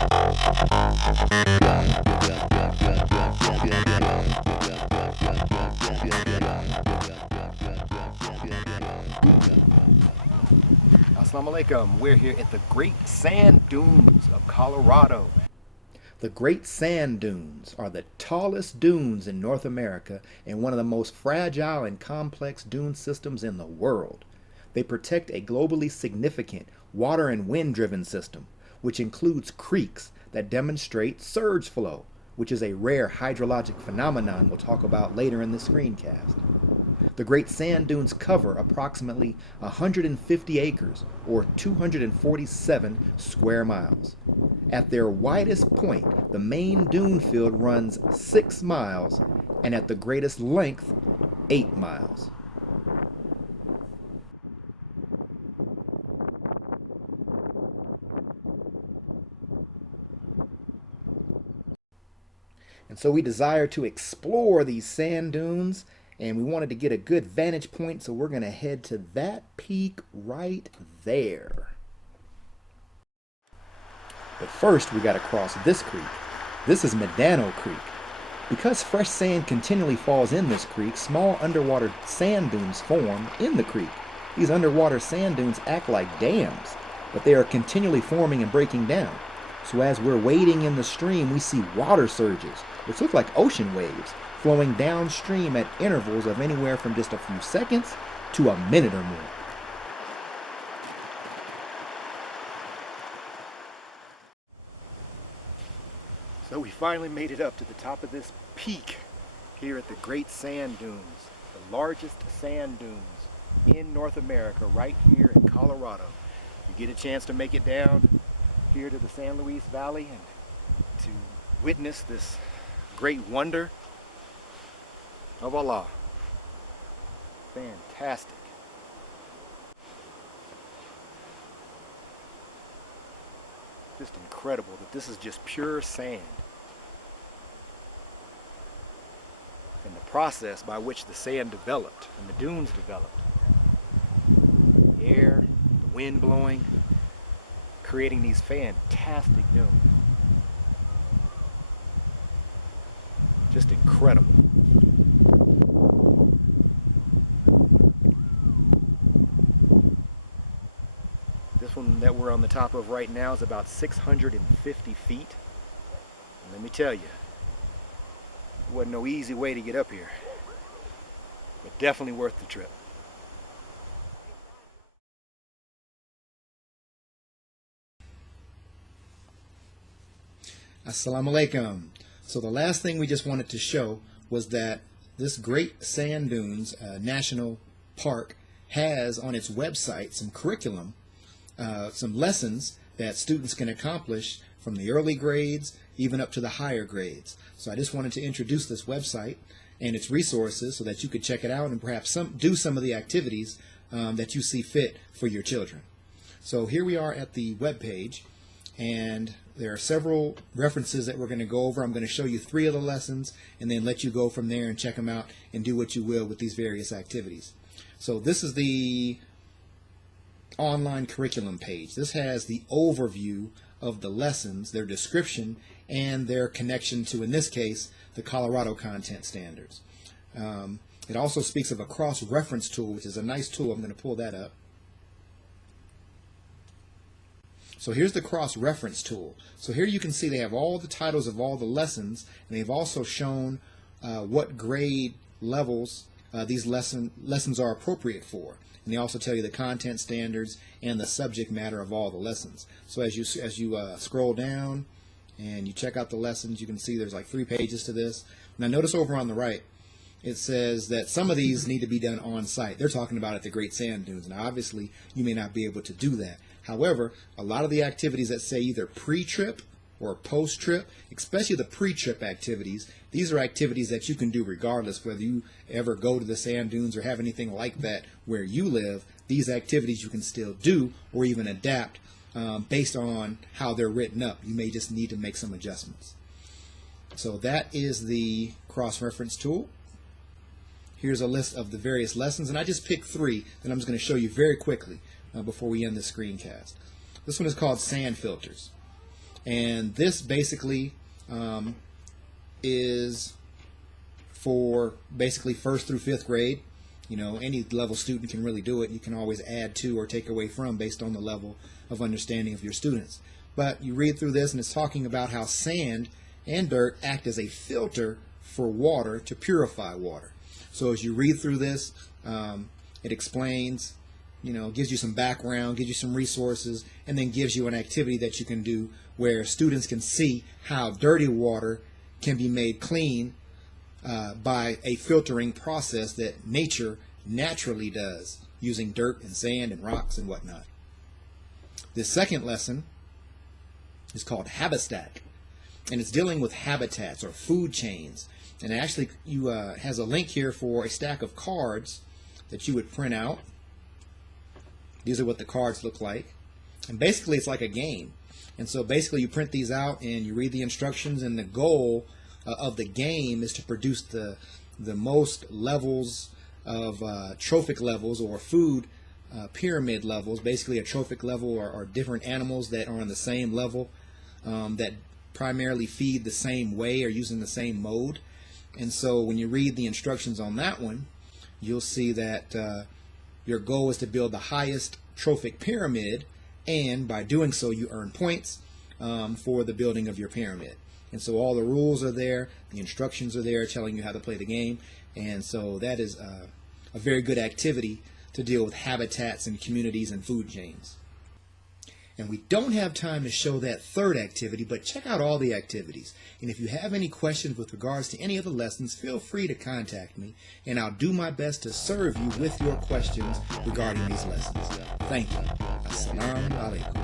Assalamu alaikum. We're here at the Great Sand Dunes of Colorado. The Great Sand Dunes are the tallest dunes in North America and one of the most fragile and complex dune systems in the world. They protect a globally significant water and wind-driven system, which includes creeks that demonstrate surge flow, which is a rare hydrologic phenomenon we'll talk about later in the screencast. The Great Sand Dunes cover approximately 150 acres or 247 square miles. At their widest point, the main dune field runs 6 miles and at the greatest length, 8 miles. And so we desire to explore these sand dunes, and we wanted to get a good vantage point, so we're going to head to that peak right there. But first, we got to cross this creek. This is Medano Creek. Because fresh sand continually falls in this creek, small underwater sand dunes form in the creek. These underwater sand dunes act like dams, but they are continually forming and breaking down. So as we're wading in the stream, we see water surges, which look like ocean waves, flowing downstream at intervals of anywhere from just a few seconds to a minute or more. So we finally made it up to the top of this peak here at the Great Sand Dunes, the largest sand dunes in North America, right here in Colorado. If you get a chance to make it down here to the San Luis Valley and to witness this great wonder of Allah. Fantastic. Just incredible that this is just pure sand. And the process by which the sand developed and the dunes developed. The air, the wind blowing, creating these fantastic dunes. Just incredible. This one that we're on the top of right now is about 650 feet. And let me tell you, it wasn't no easy way to get up here, but definitely worth the trip. Assalamu alaikum. So the last thing we just wanted to show was that this Great Sand Dunes National Park has on its website some curriculum, some lessons that students can accomplish from the early grades even up to the higher grades. So I just wanted to introduce this website and its resources so that you could check it out and perhaps do some of the activities that you see fit for your children. So here we are at the web page, and there are several references that we're going to go over. I'm going to show you 3 of the lessons and then let you go from there and check them out and do what you will with these various activities. So this is the online curriculum page. This has the overview of the lessons, their description, and their connection to, in this case, the Colorado Content Standards. It also speaks of a cross-reference tool, which is a nice tool. I'm going to pull that up. So here's the cross-reference tool. So here you can see they have all the titles of all the lessons, and they've also shown what grade levels these lessons are appropriate for. And they also tell you the content standards and the subject matter of all the lessons. So as you scroll down and you check out the lessons, you can see there's like 3 pages to this. Now notice over on the right, it says that some of these need to be done on site. They're talking about at the Great Sand Dunes. Now obviously you may not be able to do that. However, a lot of the activities that say either pre-trip or post-trip, especially the pre-trip activities, these are activities that you can do regardless whether you ever go to the sand dunes or have anything like that where you live. These activities you can still do or even adapt based on how they're written up. You may just need to make some adjustments. So that is the cross-reference tool. Here's a list of the various lessons, and I just picked 3 that I'm just going to show you very quickly before we end the screencast. This one is called Sand Filters. And this basically is for basically 1st through 5th grade. You know, any level student can really do it. You can always add to or take away from based on the level of understanding of your students. But you read through this and it's talking about how sand and dirt act as a filter for water to purify water. So as you read through this, it explains, you know, gives you some background, gives you some resources, and then gives you an activity that you can do where students can see how dirty water can be made clean by a filtering process that nature naturally does using dirt and sand and rocks and whatnot. This second lesson is called Habitat, and it's dealing with habitats or food chains. And actually, you has a link here for a stack of cards that you would print out. These are what the cards look like, and basically it's like a game. And so basically you print these out and you read the instructions, and the goal of the game is to produce the most levels of trophic levels or food pyramid levels. Basically a trophic level are different animals that are on the same level that primarily feed the same way or using the same mode. And so when you read the instructions on that one, you'll see that your goal is to build the highest trophic pyramid, and by doing so you earn points for the building of your pyramid. And so all the rules are there, the instructions are there telling you how to play the game, and so that is a very good activity to deal with habitats and communities and food chains. And we don't have time to show that third activity, but check out all the activities. And if you have any questions with regards to any of the lessons, feel free to contact me, and I'll do my best to serve you with your questions regarding these lessons. Thank you. Assalamu alaikum.